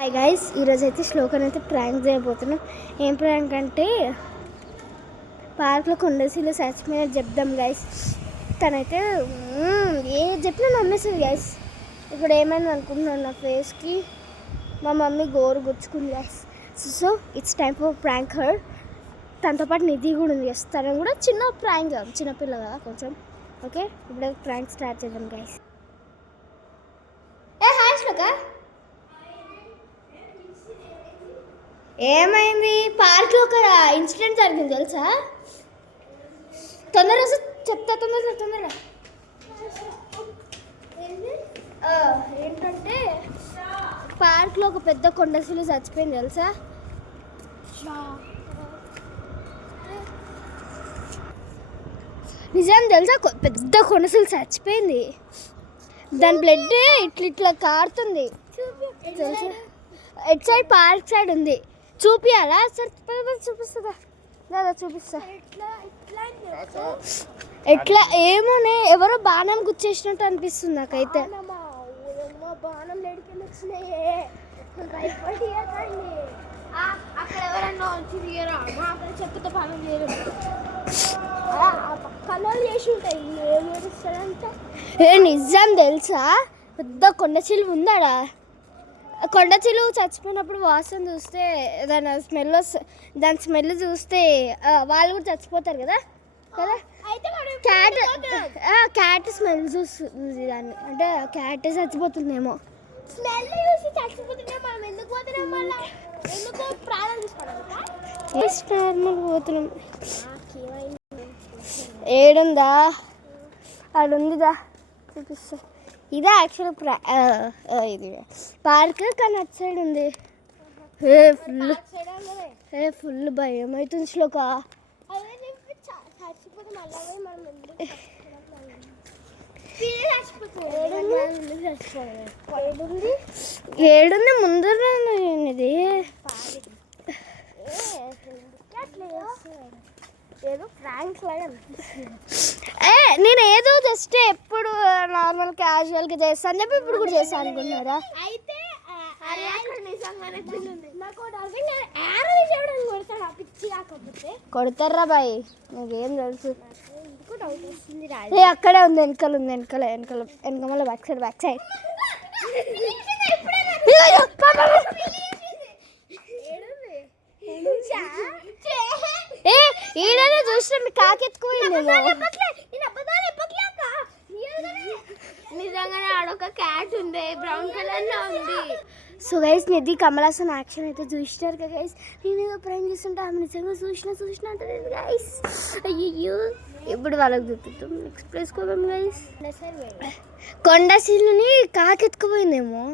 Hi guys, ఈరోజు అయితే శ్లోకన్ అయితే ప్రాంక్ చేయబోతున్నాం. ఏం ప్రాంక్ అంటే పార్క్లో కొండసీలు చచ్చిపోయిన చెప్దాం గైస్. తనైతే ఏ చెప్పినా నమ్మేస్తుంది గైస్. ఇప్పుడు ఏమైంది అనుకుంటున్నాను, నా ఫేస్కి మా మమ్మీ గోరు గుచ్చుకుంది guys. So it's time for prank her. తనతో పాటు నిధి కూడా ఉంది గైస్. తను కూడా చిన్న ప్రాంక్, చిన్నపిల్ల కదా కొంచెం. ఓకే, ఇప్పుడు ప్రాంక్ స్టార్ట్ చేద్దాం గైస్. ఏ హాయ్ శ్లోక, ఏమైంది? పార్క్లో ఒక ఇన్సిడెంట్ జరిగింది తెలుసా? తొందరగా చెప్తా, తొందరగా. ఏంటంటే పార్క్లో ఒక పెద్ద కొండసీలు చచ్చిపోయింది తెలుసా? నిజం తెలుసా? పెద్ద కొండసీలు చచ్చిపోయింది. దాని బ్లడ్ ఇట్లా కారుతుంది తెలుసా? ఎట్ సైడ్ పార్క్ సైడ్ ఉంది. చూపియాలా? సరే చూపిస్తుందా? లేదా చూపిస్తా. ఎట్లా ఏమోనే, ఎవరో బాణం గుచ్చేసినట్టు అనిపిస్తుంది నాకైతే. ఏ నిజం తెలుసా? పెద్ద కొండ చిలువ ఉందాడా. కొండ చిలువ చచ్చిపోయినప్పుడు వాసన చూస్తే దాని స్మెల్ చూస్తే వాళ్ళు కూడా చచ్చిపోతారు కదా. క్యాట్ స్మెల్ చూస్తుంది దాన్ని, అంటే క్యాట్ చచ్చిపోతుందేమో. పోతున్నాం. ఏడుందా? ఆడుందిదా, చూపిస్తా. ఇదే యాక్చువల్ ఇది పార్క్, కానీ అటు సైడ్ ఉంది. ఫుల్ భయం అవుతుంది శ్లోక. ఏడుంది ముందర ఇది. నేను ఏదో జస్ట్ ఎప్పుడు నార్మల్ క్యాజువల్గా చేస్తాను చెప్పి ఇప్పుడు కూడా చేస్తాను అనుకున్నారా? కొడతారా బాయ్, నాకేం తెలుసు. అక్కడే ఉంది, వెనకమల బ్యాక్ సైడ్. ఈడనే చూసిన మీ కాకెత్తుకుపోయిందేమో. నిజంగానే ఆడొక క్యాట్ ఉంది, బ్రౌన్ కలర్ లో ఉంది. సో గైస్, నిధి కమల్ హాసన్ యాక్షన్ అయితే చూసినారు కదా గైస్. నేను ఏదో ప్రేమ్ చేస్తుంటే ఆమె నిజంగా చూసిన అంటే గైస్. అయ్యో, ఇప్పుడు వాళ్ళకి చూపిస్తాం, ఎక్స్ప్రెస్ కోదాం గైస్. కొండసీలుని కాకెత్తుకుపోయిందేమో.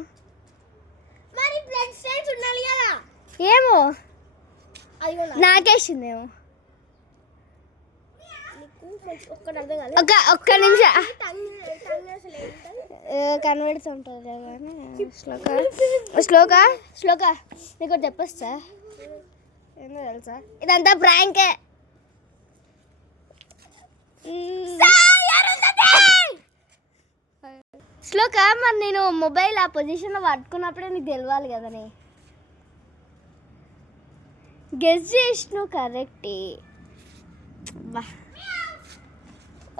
మరి బ్లడ్ స్టైన్స్ ఉండాలి కదా. ఏమో నాకేసిందేమో. ఒక్క నిమిషం కనబడుతుంటుంది కానీ శ్లోక నీకు చెప్పొస్తా ఏందో తెలుసా? ఇదంతా ప్రాంకే. శ్లోక, మరి నేను మొబైల్ ఆ పొజిషన్లో పట్టుకున్నప్పుడే నీకు తెలియాలి కదనే. గెస్ చేసినావు కరెక్టే.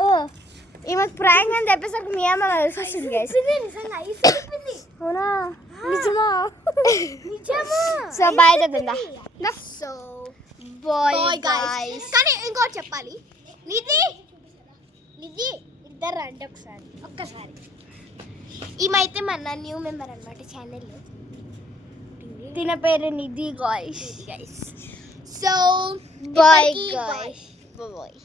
ఓ, ఈమెకు ప్రాంక్ అని చెప్పేసరికి మీ అమ్మ కలిసి వస్తుంది గైస్. అవునా? నిజమా? సో బాయ్ చెప్తుందా? So bye guys. కానీ ఇంకోటి చెప్పాలి, నిధి ఇద్దరు రండి ఒక్కసారి. ఈమైతే మన న్యూ మెంబర్ అనమాట ఛానల్లో. తిన పేరు Nidhi guys. So bye guys. Bye.